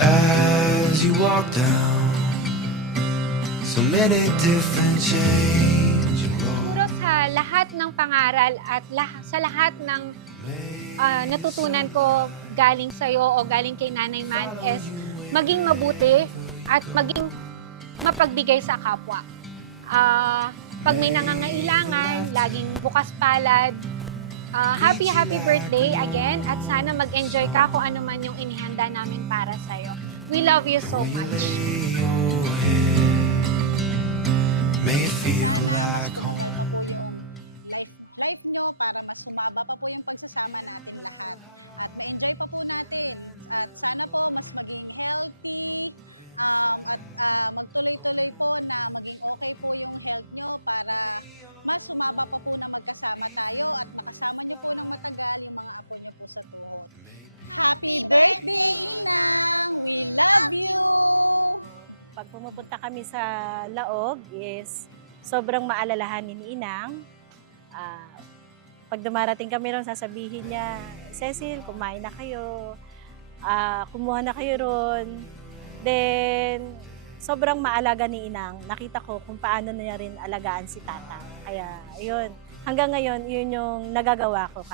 As you walk down so many different changing roads, Sa lahat ng pangaral at sa lahat ng natutunan ko galing sa'yo o galing kay Nanay Marquez, maging mabuti at maging mapagbigay sa kapwa. Pag may nangangailangan, laging bukas palad. Happy birthday again at sana mag-enjoy ka kung ano man yung inihanda namin para sa'yo. We love you so where you much. lay your head, may it feel Sana mas like tumagal pa po yung life nyo para mas sumaba pa po yung pagsasama natin lahat. At ma-enjoy pa po natin. At sana po mas maging healthy at magtuloy-tuloy po na maging okay po yung health nyo para mas sumaba pa po na magkasama tayo at makasama nyo po ng matagal yung mga apo nyo po sa tuhod. Happy birthday, Inang! We love you!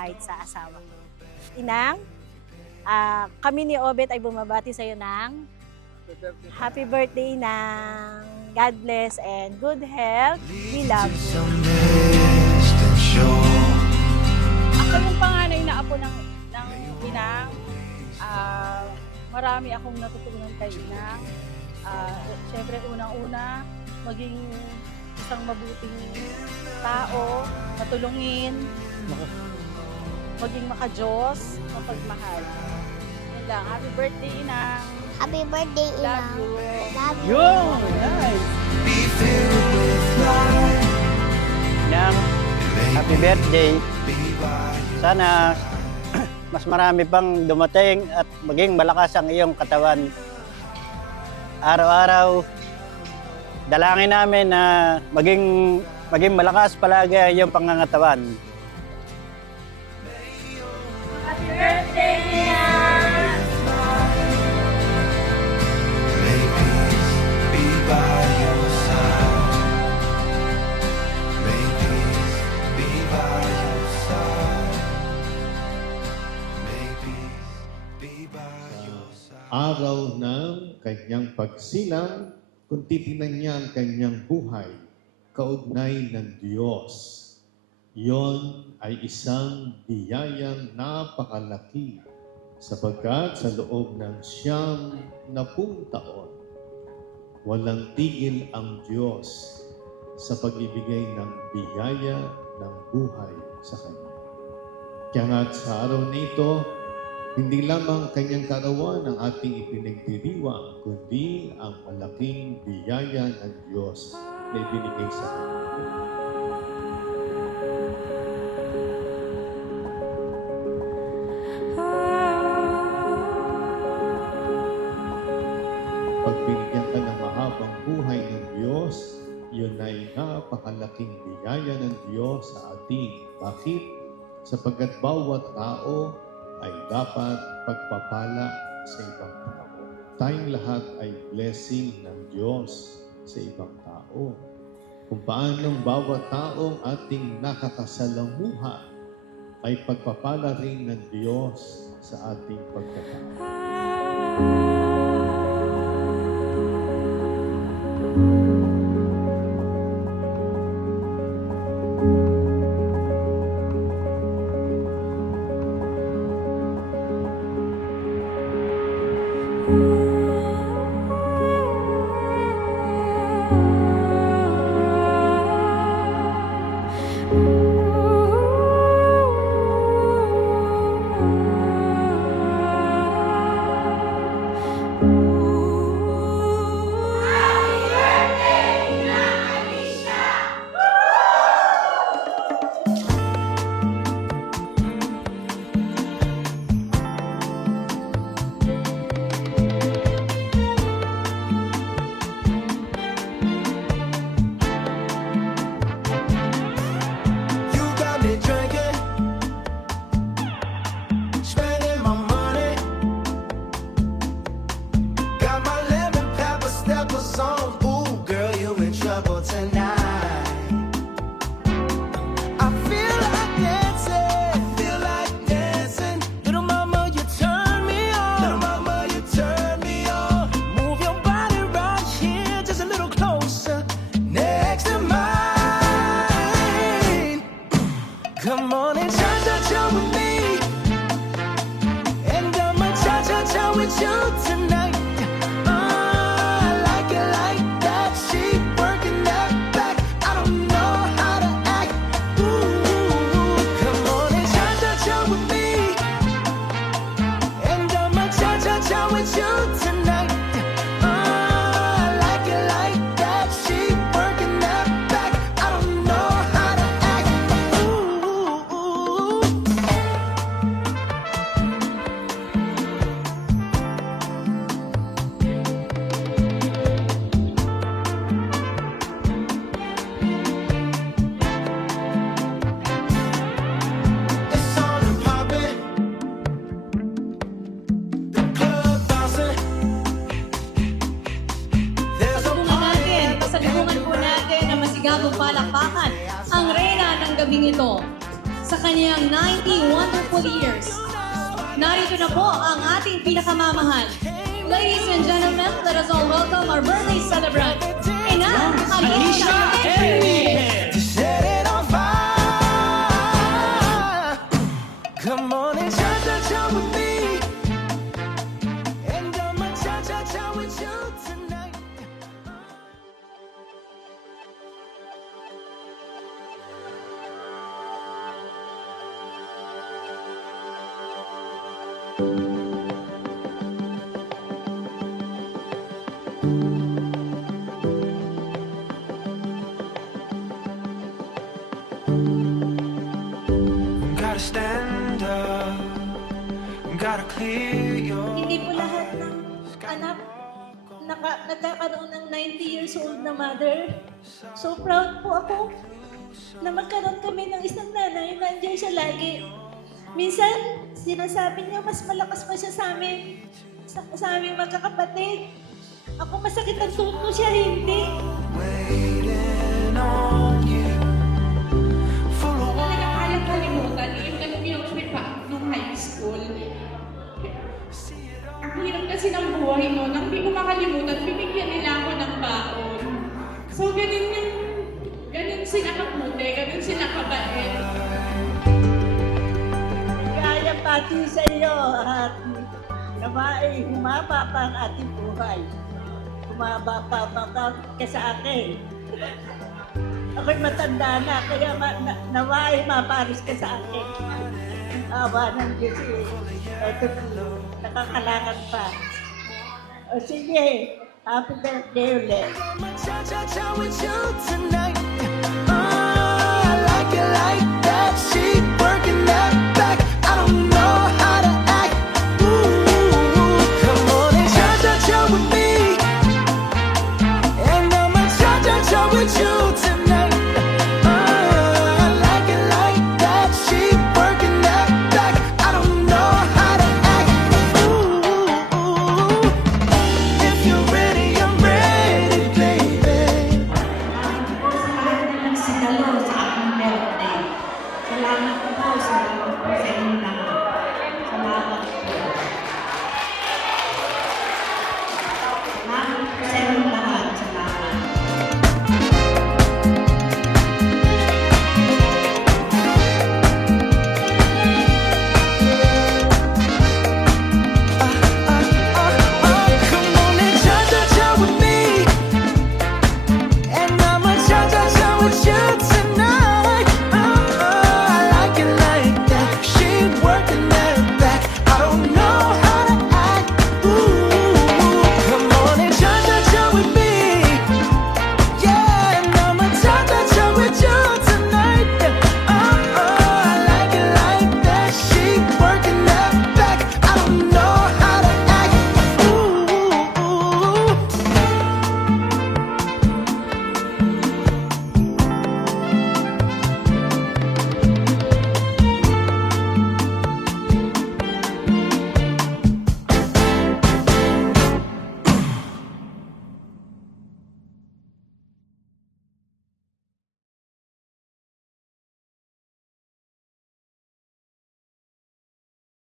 stories fill up every page. And as the north wind leads you to some distant shore, may you always find what you're looking for. In the highs and in the lows, Gotta stand up, gotta clear your eyes, gotta walk on to the other side, let a new sun feel your mind, bring the braid to life. There's a wide world waiting on you, full of Ayaw kalimutan yung nag-Philippine pa nung high school. Ang hirap kasi ng buhay mo. Nang hindi ko makalimutan, binigyan nila ako ng baon. So, ganun sila kaputi, ganun sila kabait. There's a window in a wooden room full of yellow crashing morning. And I'ma cha-cha-cha with you tonight. I like it like that. She working that back. I don't know how to act. Ooh, come on and cha-cha-cha with me. And I'ma cha-cha-cha with you tonight. I like it like that. She working that back. I don't know how to act. Ooh, if you're ready, I'm ready, baby. Salamat po sa lahat ng nagsidalo sa aking birthday. Salamat po sa inyong lahat.